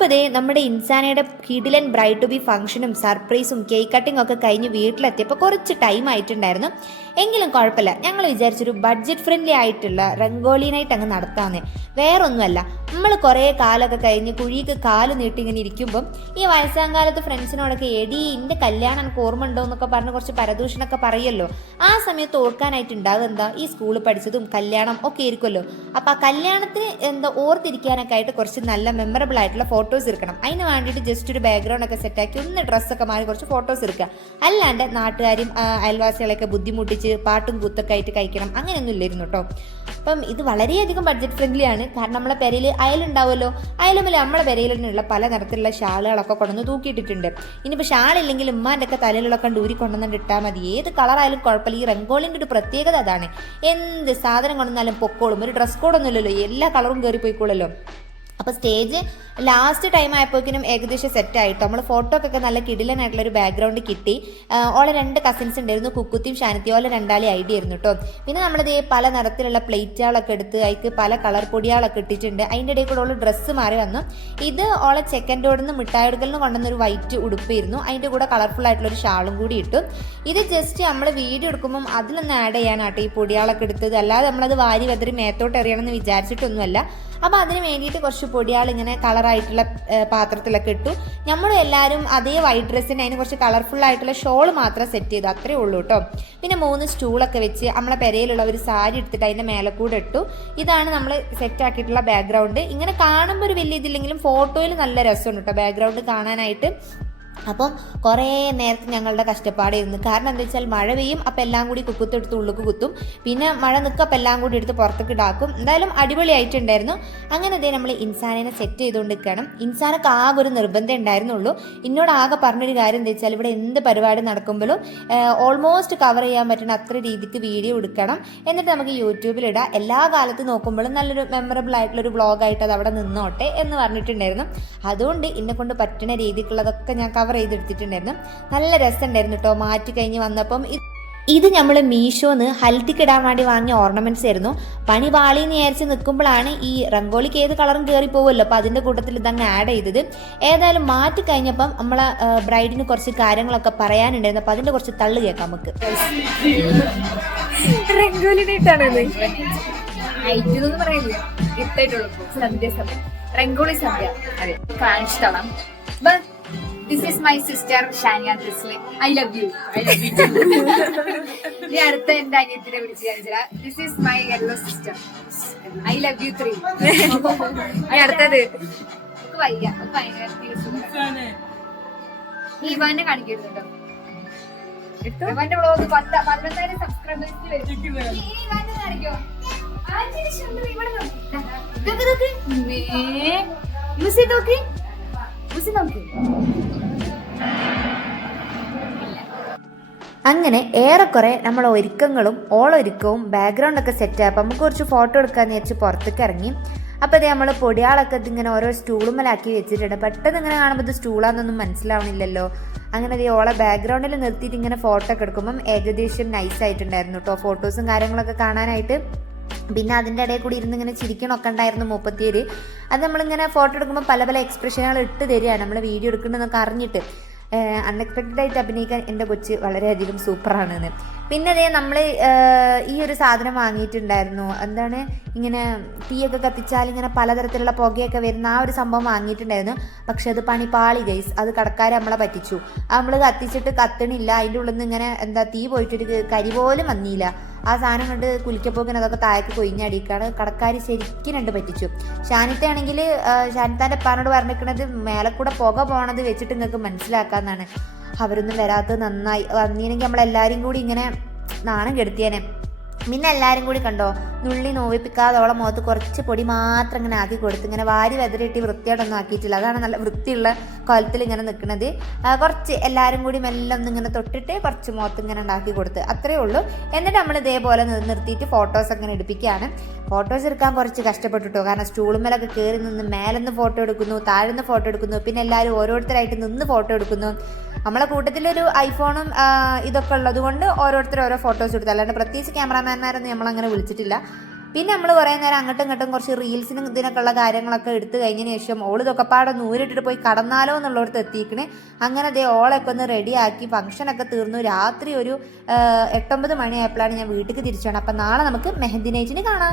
അപ്പോൾ ദേ നമ്മുടെ ഇൻസാനയുടെ കിടിലൻ ബ്രൈഡ് ടു ബി ഫംഗ്ഷനും സർപ്രൈസും കേക്ക് കട്ടിങ്ങും ഒക്കെ കഴിഞ്ഞ് വീട്ടിലെത്തിയപ്പോൾ കുറച്ച് ടൈം ആയിട്ടുണ്ടായിരുന്നു. എങ്കിലും കുഴപ്പമില്ല, ഞങ്ങൾ വിചാരിച്ചൊരു ബഡ്ജറ്റ് ഫ്രണ്ട്ലി ആയിട്ടുള്ള റംഗോളി നൈറ്റ് അങ്ങ് നടത്താമെന്ന്. വേറൊന്നുമല്ല, നമ്മൾ കുറേ കാലമൊക്കെ കഴിഞ്ഞ് കുഴിക്ക് കാല് നീട്ടി ഇങ്ങനെ ഇരിക്കുമ്പം ഈ വയസ്സാങ്കാലത്ത് ഫ്രണ്ട്സിനോടൊക്കെ എടി എൻ്റെ കല്യാണം എനിക്ക് ഓർമ്മ ഉണ്ടോ എന്നൊക്കെ പറഞ്ഞ് കുറച്ച് പരദൂഷണമൊക്കെ പറയുമല്ലോ. ആ സമയത്ത് ഓർക്കാനായിട്ട് ഉണ്ടാകും എന്താ, ഈ സ്കൂളിൽ പഠിച്ചതും കല്യാണം ഒക്കെ ഇരിക്കുമല്ലോ. അപ്പോൾ ആ കല്യാണത്തിന് എന്താ ഓർത്തിരിക്കാനൊക്കെ ആയിട്ട് കുറച്ച് നല്ല മെമ്മറബിൾ ആയിട്ടുള്ള ഫോട്ടോസ് എടുക്കണം. അതിന് വേണ്ടിയിട്ട് ജസ്റ്റ് ഒരു ബാക്ക്ഗ്രൗണ്ട് ഒക്കെ സെറ്റാക്കി ഒന്ന് ഡ്രസ്സൊക്കെ മാറി കുറച്ച് ഫോട്ടോസ് എടുക്കുക. അല്ലാണ്ട് നാട്ടുകാരും അയൽവാസികളെയൊക്കെ ബുദ്ധിമുട്ടിച്ച് പാട്ടും കൂത്തൊക്കെ ആയിട്ട് കഴിക്കണം അങ്ങനെയൊന്നും ഇല്ലായിരുന്നു കേട്ടോ. അപ്പം ഇത് വളരെയധികം ബഡ്ജറ്റ് ഫ്രണ്ട്ലി ആണ്. കാരണം നമ്മളെ പെരയിൽ അയലുണ്ടാവുമല്ലോ, അയലുമില്ല നമ്മളെ പെരയിൽ നിന്നുള്ള പല തരത്തിലുള്ള ഷാളുകളൊക്കെ കൊണ്ടുവന്ന് തൂക്കിയിട്ടിട്ടുണ്ട്. ഇനിയിപ്പോൾ ഷാളില്ലെങ്കിൽ ഉമ്മാൻ്റെ ഒക്കെ തലയിലുള്ള ഊരി കൊണ്ടുവന്നിട്ട് ഇട്ടാൽ മതി. ഏത് കളറായാലും കുഴപ്പമില്ല. ഈ റംഗോളിൻ്റെ ഒരു പ്രത്യേകത അതാണ്, എന്ത് സാധനം കൊണ്ടുവന്നാലും പൊക്കോളും. ഒരു ഡ്രസ് കോഡൊന്നും ഇല്ലല്ലോ, എല്ലാ കളറും കയറി പോയിക്കോളല്ലോ. അപ്പോൾ സ്റ്റേജ് ലാസ്റ്റ് ടൈം ആയപ്പോഴേക്കും ഏകദേശം സെറ്റായിട്ട് നമ്മൾ ഫോട്ടോക്കൊക്കെ നല്ല കിടിലനായിട്ടുള്ളൊരു ബാക്ക്ഗ്രൗണ്ട് കിട്ടി. ഓളെ 2 കസിൻസ് ഉണ്ടായിരുന്നു, കുക്കുത്തിയും ഷാനത്തിയും. ഓളെ 2 ഐഡിയ ആയിരുന്നു കേട്ടോ. പിന്നെ നമ്മളിത് പല നിറത്തിലുള്ള പ്ലേറ്റുകളൊക്കെ എടുത്ത് അതിക്ക് പല കളർ പൊടികളൊക്കെ ഇട്ടിട്ടുണ്ട്. അതിൻ്റെ ഇടയിൽ കൂടെ ഓള് ഡ്രസ്സ് മാറി വന്നു. ഇത് ഓളെ ചെക്കൻ്റോട് നിന്ന് മിഠായി എടുക്കലിൽ നിന്ന് കൊണ്ടുവന്നൊരു വൈറ്റ് ഉടുപ്പായിരുന്നു. അതിൻ്റെ കൂടെ കളർഫുൾ ആയിട്ടുള്ളൊരു ഷാളും കൂടി ഇട്ടു. ഇത് ജസ്റ്റ് നമ്മൾ വീഡിയോ എടുക്കുമ്പം അതിലൊന്ന് ആഡ് ചെയ്യാനാട്ടോ ഈ പൊടികളൊക്കെ എടുത്തത്. അല്ലാതെ നമ്മളത് വാരി വെതറി മേത്തോട്ട് എറിയണമെന്ന് വിചാരിച്ചിട്ടൊന്നുമല്ല. അപ്പോൾ അതിന് വേണ്ടിയിട്ട് കുറച്ച് പൊടിയാൾ ഇങ്ങനെ കളറായിട്ടുള്ള പാത്രത്തിലൊക്കെ ഇട്ടു. നമ്മൾ എല്ലാവരും അതേ വൈറ്റ് ഡ്രസ്സിന് അതിന് കുറച്ച് കളർഫുൾ ആയിട്ടുള്ള ഷോൾ മാത്രം സെറ്റ് ചെയ്തു, അത്രേ ഉള്ളൂ കേട്ടോ. പിന്നെ 3 സ്റ്റൂളൊക്കെ വെച്ച് നമ്മളെ പെരയിലുള്ള ഒരു സാരി എടുത്തിട്ട് അതിൻ്റെ മേലെ കൂടെ ഇട്ടു. ഇതാണ് നമ്മൾ സെറ്റ് ആക്കിയിട്ടുള്ള ബാക്ക്ഗ്രൗണ്ട്. ഇങ്ങനെ കാണുമ്പോൾ ഒരു വലിയ ഇതില്ലെങ്കിലും ഫോട്ടോയിൽ നല്ല രസമുണ്ട് കേട്ടോ ബാക്ക്ഗ്രൗണ്ട് കാണാനായിട്ട്. അപ്പം കുറേ നേരത്തെ ഞങ്ങളുടെ കഷ്ടപ്പാടായിരുന്നു. കാരണം എന്താ വെച്ചാൽ മഴ പെയ്യും, അപ്പം എല്ലാം കൂടി കുക്കുത്തെടുത്ത് ഉള്ളിക്ക് കുത്തും. പിന്നെ മഴ നിൽക്കും, അപ്പം എല്ലാം കൂടി എടുത്ത് പുറത്തേക്ക് ഇടാക്കും. എന്തായാലും അടിപൊളിയായിട്ടുണ്ടായിരുന്നു. അങ്ങനെ അതേ നമ്മൾ ഇൻസാനെ സെറ്റ് ചെയ്തുകൊണ്ട് നിൽക്കണം. ഇൻസാനൊക്കെ ആകെ ഒരു നിർബന്ധം ഉണ്ടായിരുന്നുള്ളൂ. എന്നോട് ആകെ പറഞ്ഞൊരു കാര്യം എന്താ വെച്ചാൽ ഇവിടെ എന്ത് പരിപാടി നടക്കുമ്പോഴും ഓൾമോസ്റ്റ് കവർ ചെയ്യാൻ പറ്റുന്ന അത്ര രീതിക്ക് വീഡിയോ എടുക്കണം, എന്നിട്ട് നമുക്ക് യൂട്യൂബിലിടാം. എല്ലാ കാലത്ത് നോക്കുമ്പോഴും നല്ലൊരു മെമ്മറബിൾ ആയിട്ടുള്ളൊരു വ്ളോഗായിട്ട് അത് അവിടെ നിന്നോട്ടെ എന്ന് പറഞ്ഞിട്ടുണ്ടായിരുന്നു. അതുകൊണ്ട് എന്നെ കൊണ്ട് പറ്റുന്ന രീതിക്കുള്ളതൊക്കെ ഞാൻ കവർ ചെയ്തെടുത്തിട്ടുണ്ടായിരുന്നു. നല്ല രസമുണ്ടായിരുന്നു കേട്ടോ. മാറ്റി കഴിഞ്ഞ് വന്നപ്പം ഇത് നമ്മൾ മീഷോന്ന് ഹൽദിക്ക് ഇടാൻ വേണ്ടി വാങ്ങിയ ഓർണമെന്റ്സ് ആയിരുന്നു. പണി പാളിന്ന് വിചാരിച്ച് നിൽക്കുമ്പോഴാണ് ഈ റംഗോളിക്ക് ഏത് കളറും കയറി പോകുമല്ലോ, അപ്പോൾ അതിൻ്റെ കൂട്ടത്തിൽ ഇതങ്ങ് ആഡ് ചെയ്തത്. ഏതായാലും മാറ്റി കഴിഞ്ഞപ്പം നമ്മളെ ബ്രൈഡിന് കുറച്ച് കാര്യങ്ങളൊക്കെ പറയാനുണ്ടായിരുന്നു. അപ്പോൾ അതിൻ്റെ കുറച്ച് തള്ളു കേൾക്കാം നമുക്ക്. റംഗോളി സദ്യ കാണിച്ചിട്ടാണ്. This is my sister Shania Drisley. I love you. I love you too. ഈ അടുത്ത എന്റെ അനിയത്തിനെ വിളിച്ച് കാണിച്ചാ. This is my yellow sister. I love you 3. ഈ അടുത്തത് വയ്യ ഭയങ്കര ഇവാനെ കാണിക്കുന്നുണ്ടോ? ഇവാന്റെ വ്ളോഗ് 11,000 സബ്സ്ക്രൈബേഴ്സ് വരും. ഇവാനെ കാണിക്കോ? അങ്ങനെ ഏറെക്കുറെ നമ്മൾ ഒരുക്കങ്ങളും ഓളൊരുക്കവും ബാക്ക്ഗ്രൗണ്ടൊക്കെ സെറ്റ് ആയപ്പോൾ നമുക്ക് കുറച്ച് ഫോട്ടോ എടുക്കാമെന്ന് വെച്ച് പുറത്തേക്ക് ഇറങ്ങി. അപ്പോൾ അത് നമ്മൾ പൊടിയാളൊക്കെ ഇങ്ങനെ ഓരോ സ്റ്റൂളുമ്മലാക്കി വെച്ചിട്ടുണ്ട്. പെട്ടെന്ന് ഇങ്ങനെ കാണുമ്പോൾ ഇത് സ്റ്റൂളാന്നൊന്നും മനസ്സിലാവണില്ലല്ലോ. അങ്ങനെ അത് ഓളെ ബാക്ക്ഗ്രൗണ്ടിൽ നിർത്തിയിട്ട് ഇങ്ങനെ ഫോട്ടോ ഒക്കെ എടുക്കുമ്പം ഏകദേശം നൈസായിട്ടുണ്ടായിരുന്നു കേട്ടോ ഫോട്ടോസും കാര്യങ്ങളൊക്കെ കാണാനായിട്ട്. പിന്നെ അതിൻ്റെ ഇടയിൽ കൂടി ഇരുന്ന് ഇങ്ങനെ ചിരിക്കണമൊക്കെ ഉണ്ടായിരുന്നു 30 അത് നമ്മളിങ്ങനെ ഫോട്ടോ എടുക്കുമ്പോൾ പല പല എക്സ്പ്രഷനുകൾ ഇട്ട് തരികയാണ് നമ്മൾ വീഡിയോ എടുക്കണമെന്നൊക്കെ അറിഞ്ഞിട്ട്. അൺഎക്സ്പെക്റ്റഡ് ആയിട്ട് അഭിനയിക്കാൻ എൻ്റെ കൊച്ച് വളരെയധികം സൂപ്പറാണെന്ന്. പിന്നെ അതേ നമ്മൾ ഈ ഒരു സാധനം വാങ്ങിയിട്ടുണ്ടായിരുന്നു. എന്താണ് ഇങ്ങനെ തീയൊക്കെ കത്തിച്ചാൽ ഇങ്ങനെ പലതരത്തിലുള്ള പുകയൊക്കെ വരുന്ന ആ ഒരു സംഭവം വാങ്ങിയിട്ടുണ്ടായിരുന്നു. പക്ഷെ അത് പണിപ്പാളി ഗൈസ്, അത് കടക്കാർ നമ്മളെ പറ്റിച്ചു. നമ്മൾ കത്തിച്ചിട്ട് കത്തണില്ല, അതിൻ്റെ ഉള്ളിൽ നിന്ന് ഇങ്ങനെ എന്താ തീ പോയിട്ടൊരു കരി പോലും വന്നില്ല. ആ സാധനം കണ്ട് കുലിക്കപ്പോക്കിന് അതൊക്കെ താഴേക്ക് കൊയിഞ്ഞടിക്കാണ്. കടക്കാർ ശരിക്കും 2 പറ്റിച്ചു. ഷാനിത്താണെങ്കിൽ ഷാനിത്താൻ്റെ അപ്പാനോട് പറഞ്ഞിരിക്കുന്നത് മേലെ കൂടെ പുക പോണത് വെച്ചിട്ട് നിങ്ങൾക്ക് മനസ്സിലാക്കാമെന്നാണ്. അവരൊന്നും വരാത്തത് നന്നായി. വന്നില്ലെങ്കിൽ നമ്മളെല്ലാവരും കൂടി ഇങ്ങനെ നാണം കെടുത്തിയേനെ. പിന്നെ എല്ലാവരും കൂടി കണ്ടോ നുള്ളി നോവിപ്പിക്കാതെ അവളെ മുഖത്ത് കുറച്ച് പൊടി മാത്രം ഇങ്ങനെ ആക്കി കൊടുത്ത് ഇങ്ങനെ വാരി വെതറിയിട്ട് വൃത്തിയായിട്ടൊന്നും ആക്കിയിട്ടില്ല. അതാണ് നല്ല വൃത്തിയുള്ള കോലത്തിൽ ഇങ്ങനെ നിൽക്കുന്നത്. കുറച്ച് എല്ലാവരും കൂടി മെല്ലെ ഒന്ന് ഇങ്ങനെ തൊട്ടിട്ട് കുറച്ച് മുഖത്ത് ഇങ്ങനെ ഉണ്ടാക്കി കൊടുത്ത്, അത്രയേ ഉള്ളൂ. എന്നിട്ട് നമ്മൾ ഇതേപോലെ നിർത്തിയിട്ട് ഫോട്ടോസ് അങ്ങനെ എടുപ്പിക്കുകയാണ്. ഫോട്ടോസ് എടുക്കാൻ കുറച്ച് കഷ്ടപ്പെട്ടിട്ടോ. കാരണം സ്റ്റൂളുമ്മലൊക്കെ കയറി നിന്ന് മേലെന്ന് ഫോട്ടോ എടുക്കുന്നു, താഴ്ന്ന് ഫോട്ടോ എടുക്കുന്നു, പിന്നെ എല്ലാവരും ഓരോരുത്തരായിട്ട് നിന്ന് ഫോട്ടോ എടുക്കുന്നു. നമ്മളെ കൂട്ടത്തിലൊരു ഐഫോണും ഇതൊക്കെ ഉള്ളത് കൊണ്ട് ഓരോരുത്തർ ഓരോ ഫോട്ടോസ് എടുത്തു. അല്ലാണ്ട് പ്രത്യേകിച്ച് ക്യാമറാമാൻമാരൊന്നും നമ്മളങ്ങനെ വിളിച്ചിട്ടില്ല. പിന്നെ നമ്മൾ കുറേ നേരം അങ്ങോട്ടും ഇങ്ങോട്ടും കുറച്ച് റീൽസിനും ഇതിനൊക്കെ ഉള്ള കാര്യങ്ങളൊക്കെ എടുത്തു കഴിഞ്ഞതിന് ശേഷം ഓൾ ഇതൊക്കെ പാടെ നൂരിട്ടിട്ട് പോയി കടന്നാലോ എന്നുള്ളടത്ത് എത്തിക്കണേ. അങ്ങനെ അതേ ഓളൊക്കെ ഒന്ന് റെഡിയാക്കി ഫംഗ്ഷനൊക്കെ തീർന്നു. രാത്രി ഒരു 8-9 മണിയായപ്പോഴാണ് ഞാൻ വീട്ടിലേക്ക് തിരിച്ചു വന്നത്. അപ്പം നാളെ നമുക്ക് മെഹന്തി നൈറ്റിന് കാണാം.